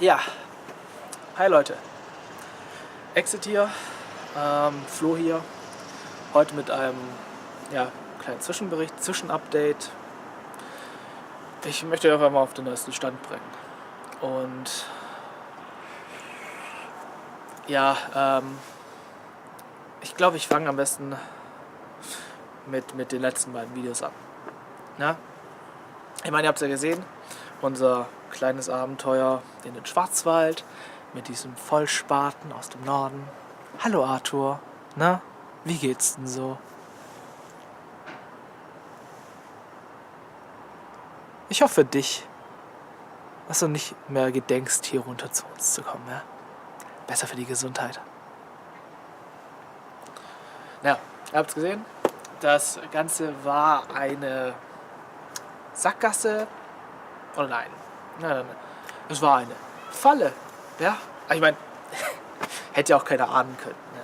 Ja, hi Leute, Exit hier, Flo hier, heute mit einem kleinen Zwischenbericht, Zwischenupdate. Ich möchte euch einfach mal auf den neuesten Stand bringen. Und ja, ich glaube, ich fange am besten mit den letzten beiden Videos an. Na? Ich meine, ihr habt es ja gesehen, unser kleines Abenteuer in den Schwarzwald mit diesem Vollspaten aus dem Norden. Hallo Arthur, na, wie geht's denn so? Ich hoffe dich, dass du nicht mehr gedenkst, hier runter zu uns zu kommen, ja? Besser für die Gesundheit. Ja, ihr habt es gesehen, das Ganze war eine Sackgasse. Oder nein. Es war eine Falle. Ja, ich meine, hätte ja auch keiner ahnen können. Ne?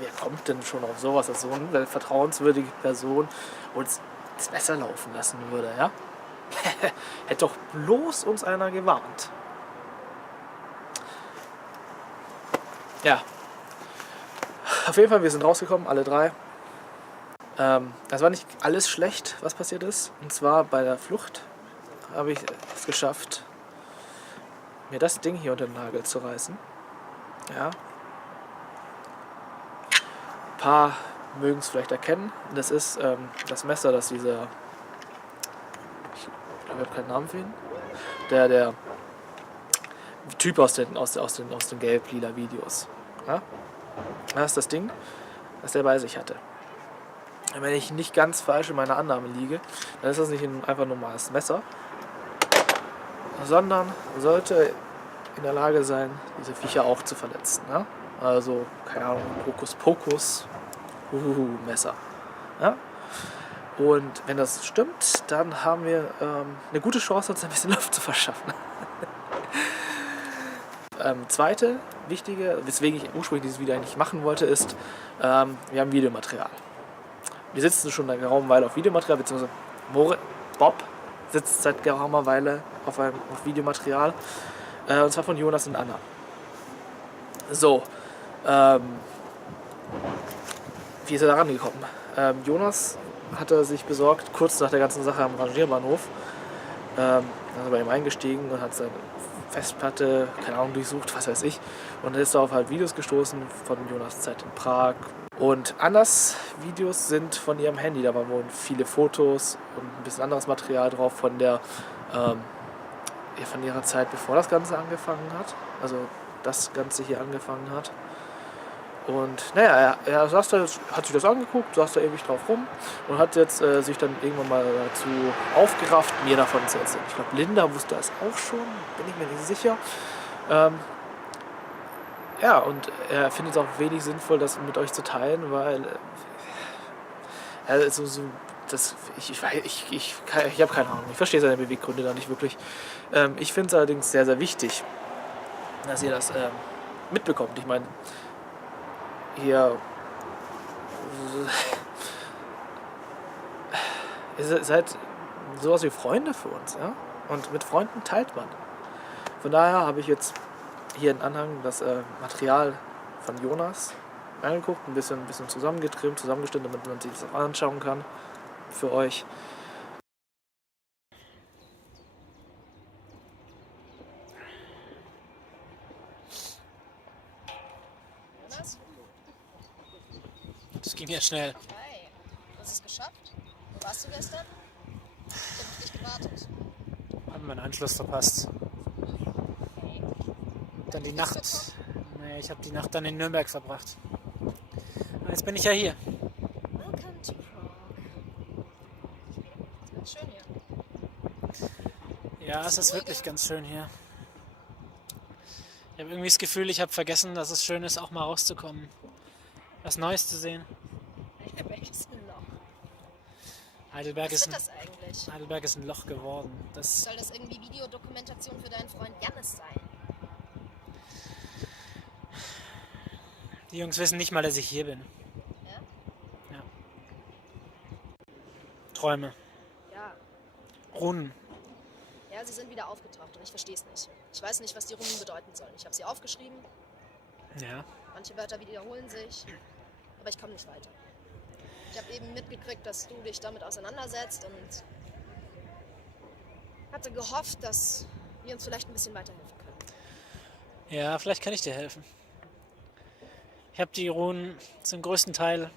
Wer kommt denn schon auf sowas, dass so eine vertrauenswürdige Person uns das Messer laufen lassen würde, ja? Hätte doch bloß uns einer gewarnt. Ja. Auf jeden Fall, wir sind rausgekommen, alle drei. Das war nicht alles schlecht, was passiert ist. Und zwar bei der Flucht habe ich es geschafft, mir das Ding hier unter den Nagel zu reißen. Ja. Ein paar mögen es vielleicht erkennen. Das ist das Messer, das dieser... Ich habe keinen Namen für ihn. Der Typ aus den gelb-lila Videos. Ja? Das ist das Ding, das der bei sich hatte. Und wenn ich nicht ganz falsch in meiner Annahme liege, dann ist das nicht einfach ein normales Messer, sondern sollte in der Lage sein, diese Viecher auch zu verletzen. Ja? Also, keine Ahnung, Hokuspokus, Messer. Ja? Und wenn das stimmt, dann haben wir eine gute Chance, uns ein bisschen Luft zu verschaffen. Zweite wichtige, weswegen ich ursprünglich dieses Video eigentlich machen wollte, ist, wir haben Videomaterial. Wir sitzen schon eine geraume Weile auf Videomaterial, beziehungsweise Bob sitzt seit geraumer Weile auf Videomaterial, und zwar von Jonas und Anna. So, wie ist er da rangekommen? Jonas hatte sich besorgt, kurz nach der ganzen Sache am Rangierbahnhof, dann ist er bei ihm eingestiegen und hat seine Festplatte, keine Ahnung, durchsucht, was weiß ich, und ist auf halt Videos gestoßen von Jonas Zeit in Prag. Und Annas Videos sind von ihrem Handy, da waren wohl viele Fotos und ein bisschen anderes Material drauf von von ihrer Zeit, bevor das Ganze angefangen hat, also das Ganze hier angefangen hat. Und naja, er saß da, hat sich das angeguckt, saß da ewig drauf rum und hat jetzt sich dann irgendwann mal dazu aufgerafft, mir davon zu erzählen. Ich glaube, Linda wusste das auch schon, bin ich mir nicht sicher. Ja, und er findet es auch wenig sinnvoll, das mit euch zu teilen, weil ich habe keine Ahnung, ich verstehe seine Beweggründe da nicht wirklich. Ich finde es allerdings sehr, sehr wichtig, dass ihr das mitbekommt. Ich meine, ihr seid sowas wie Freunde für uns, ja? Und mit Freunden teilt man. Von daher habe ich jetzt hier im Anhang das Material von Jonas angeguckt, ein bisschen zusammengetrimmt, zusammengestellt, damit man sich das auch anschauen kann für euch. Jonas? Das ging ja schnell. Hi, du hast es geschafft? Wo warst du gestern? Ich hab auf dich gewartet. Haben meinen Anschluss verpasst. Okay. Dann die Bist Nacht. du gekommen? Nee, ich habe die Nacht dann in Nürnberg verbracht. Und jetzt bin ich ja hier. Welcome to Prague. Ist ganz schön hier. Ja, es ist wirklich ganz schön hier. Ich habe irgendwie das Gefühl, ich habe vergessen, dass es schön ist, auch mal rauszukommen. Was Neues zu sehen. Heidelberg ist ein Loch. Heidelberg Was wird das eigentlich? Heidelberg ist ein Loch geworden. Soll das irgendwie Videodokumentation für deinen Freund Jannis sein? Die Jungs wissen nicht mal, dass ich hier bin. Ja? Ja. Träume. Ja. Runen. Ja, sie sind wieder aufgetaucht. Ich verstehe es nicht. Ich weiß nicht, was die Runen bedeuten sollen. Ich habe sie aufgeschrieben. Ja. Manche Wörter wiederholen sich. Aber ich komme nicht weiter. Ich habe eben mitgekriegt, dass du dich damit auseinandersetzt und hatte gehofft, dass wir uns vielleicht ein bisschen weiterhelfen können. Ja, vielleicht kann ich dir helfen. Ich habe die Runen zum größten Teil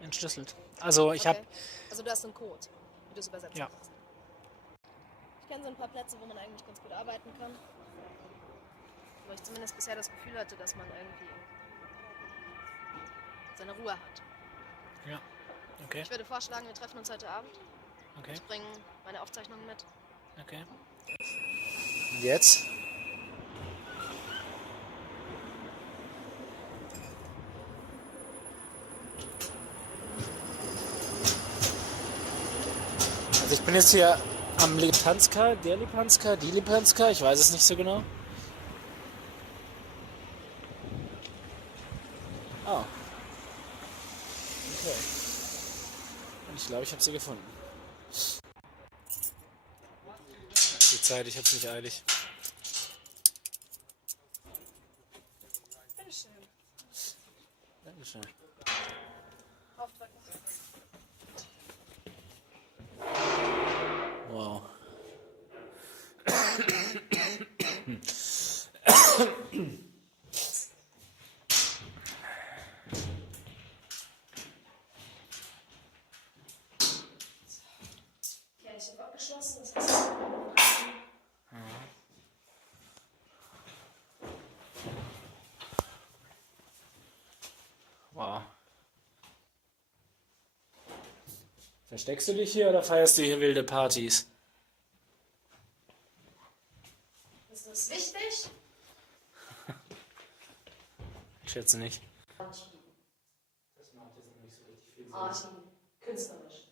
entschlüsselt. Also ich habe... Also du hast einen Code, wie du es übersetzt Ja. hast. Ich kenne so ein paar Plätze, wo man eigentlich ganz gut arbeiten kann. Wo ich zumindest bisher das Gefühl hatte, dass man irgendwie seine Ruhe hat. Ja, okay. Ich würde vorschlagen, wir treffen uns heute Abend. Okay. Ich bringe meine Aufzeichnungen mit. Okay. Und jetzt? Also ich bin jetzt hier am Lipanska, der Lipanska, die Lipanska, ich weiß es nicht so genau. Oh. Okay. Und ich glaube, ich habe sie gefunden. Die Zeit, ich habe es nicht eilig. Bitteschön. Dankeschön. Auftrag. Wow. Ja, ich habe abgeschlossen. Das heißt, Wow. Versteckst du dich hier oder feierst du hier wilde Partys? ist das wichtig? Ich schätze nicht. Arti. Das macht jetzt noch nicht so richtig viel Sinn. Arti. Künstlerisch.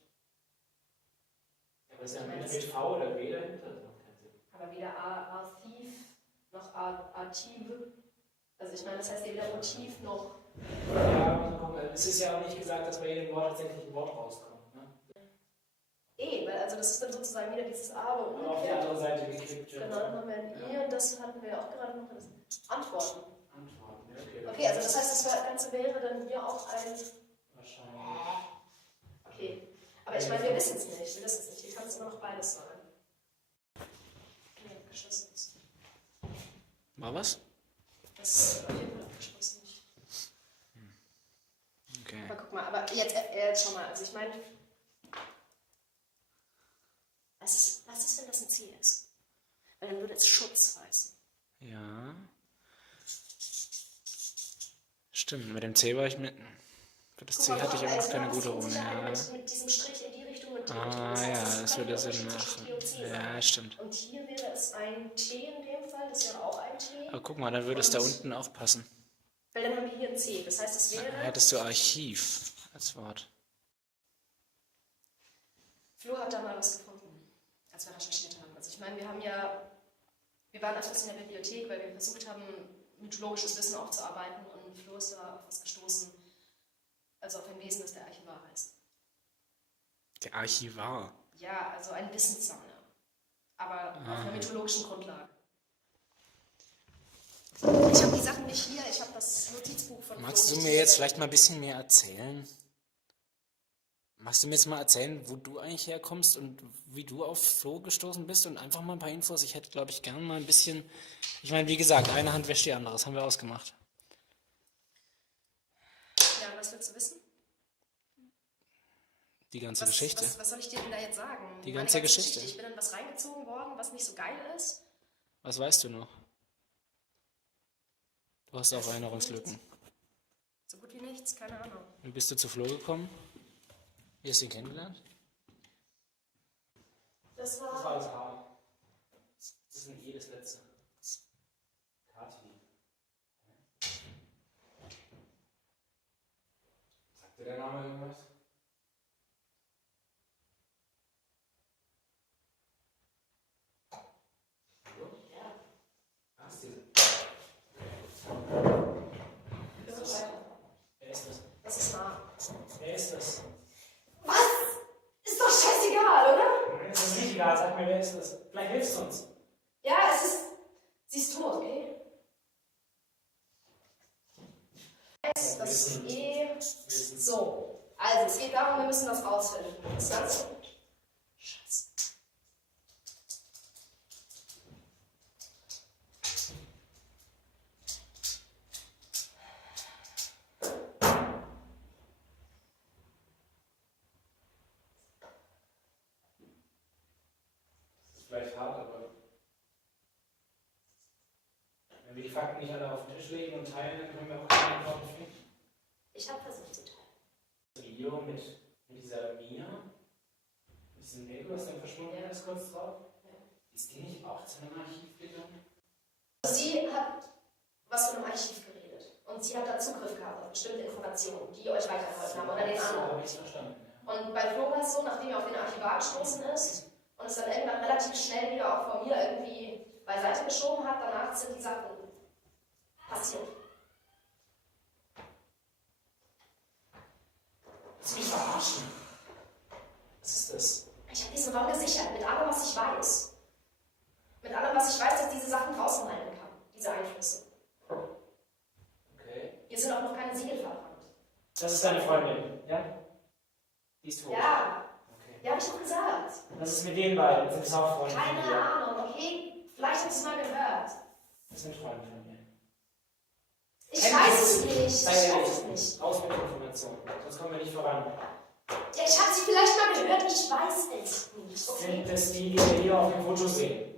Aber ist ja mit V oder W dahinter? Das macht keinen Sinn. Aber weder Archiv noch Archive. Also ich meine, das heißt ja weder Motiv noch... Ja, aber guck mal, es ist ja auch nicht gesagt, dass bei jedem Wort tatsächlich ein Wort rauskommt. Ne? Weil also das ist dann sozusagen wieder dieses A aber Und auf die andere Seite geklickt. Genau, dann haben wir ein I und das hatten wir auch gerade noch. Das Antworten. Antworten, ja, okay. Okay, also das heißt, das Ganze wäre dann hier auch ein... Wahrscheinlich. Okay, aber ich meine, wir wissen es nicht. Wir wissen es nicht. Hier kann es immer noch beides sein. Nee, abgeschlossen ist. War was? Das ist auf jeden Fall abgeschlossen. Okay. Aber guck mal, aber jetzt schau mal. Also ich meine... Was ist, wenn das ein C ist? Weil dann würde es Schutz heißen. Ja. Stimmt, mit dem C war ich mit. Für das C hatte ich aber noch keine gute Rune. Ja. Mit diesem Strich in die Richtung. Und Ja, das würde Sinn machen. Ja, stimmt. Und hier wäre es ein T in dem Fall, das wäre auch ein T. Aber guck mal, dann würde es da unten auch passen. Weil dann haben wir hier ein C. Das heißt, es wäre... Dann hättest du Archiv als Wort. Flo hat da mal was gefunden, als wir recherchiert haben. Also ich meine, wir waren öfters in der Bibliothek, weil wir versucht haben, mythologisches Wissen aufzuarbeiten und Flo ist da auf was gestoßen, also auf ein Wesen, das der Archivar heißt. Der Archivar? Ja, also ein Wissenssammler, aber auf einer mythologischen Grundlage. Ich habe die Sachen nicht hier, ich habe das Notizbuch von Flo. Magst du mir jetzt vielleicht mal ein bisschen mehr erzählen? Magst du mir jetzt mal erzählen, wo du eigentlich herkommst und wie du auf Flo gestoßen bist und einfach mal ein paar Infos? Ich hätte, glaube ich, gerne mal ein bisschen... Ich meine, wie gesagt, eine Hand wäscht die andere, das haben wir ausgemacht. Ja, was willst du wissen? Die ganze Geschichte. Was soll ich dir denn da jetzt sagen? Die ganze Geschichte. Ich bin in was reingezogen worden, was nicht so geil ist. Was weißt du noch? Du hast auch Erinnerungslücken. So gut wie nichts, keine Ahnung. Wie bist du zu Flo gekommen? Wie hast du ihn kennengelernt? Das war das H. Das ist ein I, das letzte. Kati. Sagt dir der Name irgendwas? Hallo? Ja. Was ist diese? Wer ist das? Das ist nah. Wer ist das? Was? Ist doch scheißegal, oder? Nein, das ist nicht egal. Sag mir, wer ist das? Vielleicht hilfst du uns. Ja, Sie ist tot, okay? Das E. So. Also, es geht darum, wir müssen das rausfinden. Das ist ganz gut. Scheiße. Vielleicht hart, aber wenn wir die Fakten nicht alle auf den Tisch legen und teilen, dann können wir auch keine Antworten finden. Ich habe versucht zu teilen. Das Video mit dieser Mia, mit diesem Mädel, was dann verschwunden ist, kurz drauf, ist die nicht auch zu einem Archiv gegangen? Sie hat was von einem Archiv geredet. Und sie hat da Zugriff gehabt auf bestimmte Informationen, die euch weitergeholfen haben oder den So anderen. habe ich es verstanden. Ja. Und bei Flo war es so, nachdem er auf den Archivar gestoßen ist und es dann irgendwann relativ schnell wieder auch von mir irgendwie beiseite geschoben hat, danach sind die Sachen passiert. Willst du mich verarschen? Was ist das? Ich habe diesen Raum gesichert, mit allem, was ich weiß. Mit allem, was ich weiß, dass diese Sachen draußen halten kann, diese Einflüsse. Okay. Hier sind auch noch keine Siegel verbrannt. Das ist deine Freundin, ja? Die ist tot. Ja, Okay. ja, habe ich doch gesagt. Was ist mit den beiden? Sind das auch Freunde von Keine dir? Ahnung, okay? Vielleicht habt ihr es mal gehört. Das sind Freunde von mir. Ich weiß es nicht. Ich Sei weiß ehrlich. es nicht. Raus mit der Information, sonst kommen wir nicht voran. Ja, ich habe sie vielleicht mal gehört, ich weiß es nicht. Okay? Sind das die, die wir hier auf dem Foto sehen?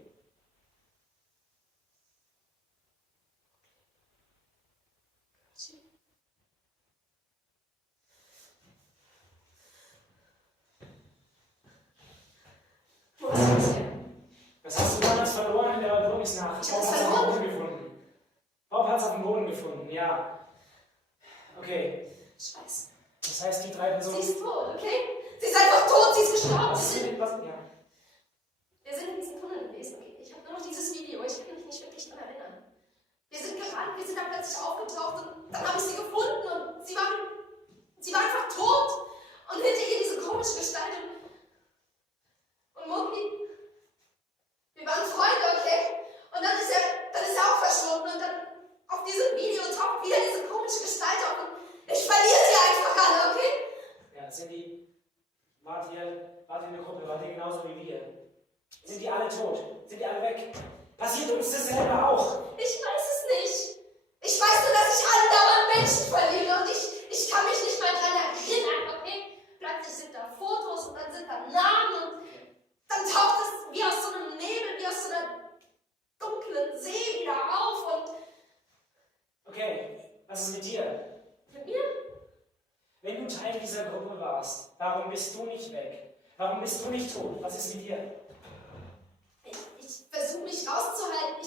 Wo ist das denn? Was hast du damals verloren in der Erdrückungsnacht? Ich Bob hab's hat's auf dem verloren. Boden gefunden. Bob hat es auf dem Boden gefunden, ja. Okay, Scheiße. das heißt, die drei Sie Personen... ist tot, okay? Sie ist einfach tot, sie ist gestorben. Was ist mit was? Ja. Wir sind in diesem Tunnel gewesen, okay? Ich habe nur noch dieses Video, ich kann mich nicht wirklich daran erinnern. Wir sind gerannt, wir sind dann plötzlich aufgetaucht und dann habe ich sie gefunden und sie war einfach tot. Und hinter ihr diese komische Gestalt und Mowgli, wir waren Freunde, okay? Und dann ist er auch verschwunden und dann auf diesem Video taucht wieder diese komische Gestalt auf und ich verliere sie einfach alle, okay? Ja, sind die... Wart ihr in der Gruppe, wart ihr genauso wie wir? Sind die alle tot? Sind die alle weg? Passiert uns dasselbe auch? Ich weiß es nicht. Ich weiß nur, dass ich andauernd Menschen verliere und ich kann mich nicht mal daran erinnern, okay? Plötzlich sind da Fotos und dann sind da Namen und dann taucht es wie aus so einem Nebel, wie aus so einer dunklen See wieder auf und Okay, was ist mit dir? mit mir? Wenn du Teil dieser Gruppe warst, warum bist du nicht weg? Warum bist du nicht tot? Was ist mit dir? Ich versuche mich rauszuhalten.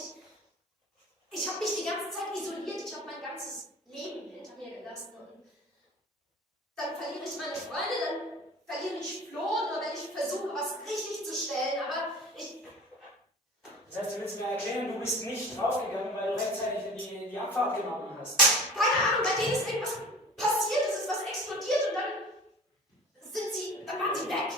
Ich habe mich die ganze Zeit isoliert. Ich habe mein ganzes Leben hinter mir gelassen. Und dann verliere ich meine Freunde, dann verliere ich Flo, nur wenn ich versuche, was richtig zu stellen. Aber ich... Das heißt, du willst mir erklären, du bist nicht draufgegangen, weil du rechtzeitig die Abfahrt genommen hast. Keine Ahnung, bei denen ist irgendwas passiert, es ist was explodiert und dann waren sie weg.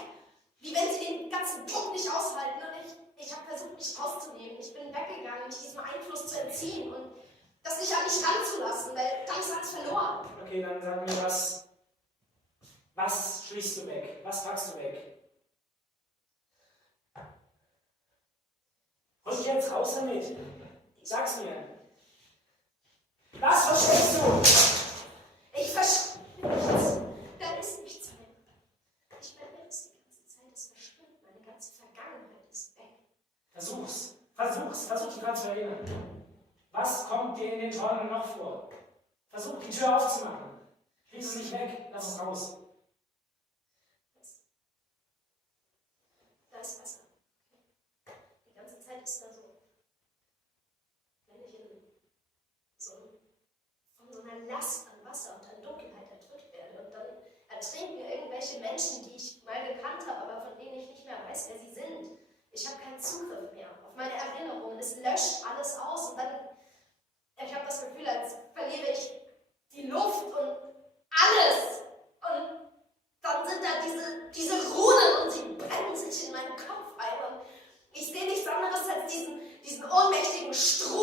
Wie wenn sie den ganzen Druck nicht aushalten. Und ich habe versucht, mich rauszunehmen. Ich bin weggegangen, mich diesem Einfluss zu entziehen und das nicht an mich ranzulassen, weil dann ist alles verloren. Okay, dann sag mir was. Was schließt du weg? Was packst du weg? Und jetzt raus damit. Sag's mir. Was versteckst du? Ich verstehe nichts. Da ist nichts mehr. Ich verliere es die ganze Zeit. Es verschwindet. Meine ganze Vergangenheit ist weg. Versuch dich dran zu erinnern. Was kommt dir in den Träumen noch vor? Versuch die Tür aufzumachen. Schließ es nicht weg, lass es raus. Da ist Wasser. Okay. Die ganze Zeit ist da so. Wenn ich von so einer Last an Wasser und an Dunkelheit erdrückt werde und dann ertrinken irgendwelche Menschen, die ich mal gekannt habe, aber von denen ich nicht mehr weiß, wer sie sind. Ich habe keinen Zugriff mehr auf meine Erinnerungen. Es löscht alles aus und dann, ich habe das Gefühl, als verliere ich die Luft und alles. Und dann sind da diese Runen und sie brennen sich in meinen Kopf ein. Und ich sehe nichts anderes als diesen ohnmächtigen Strom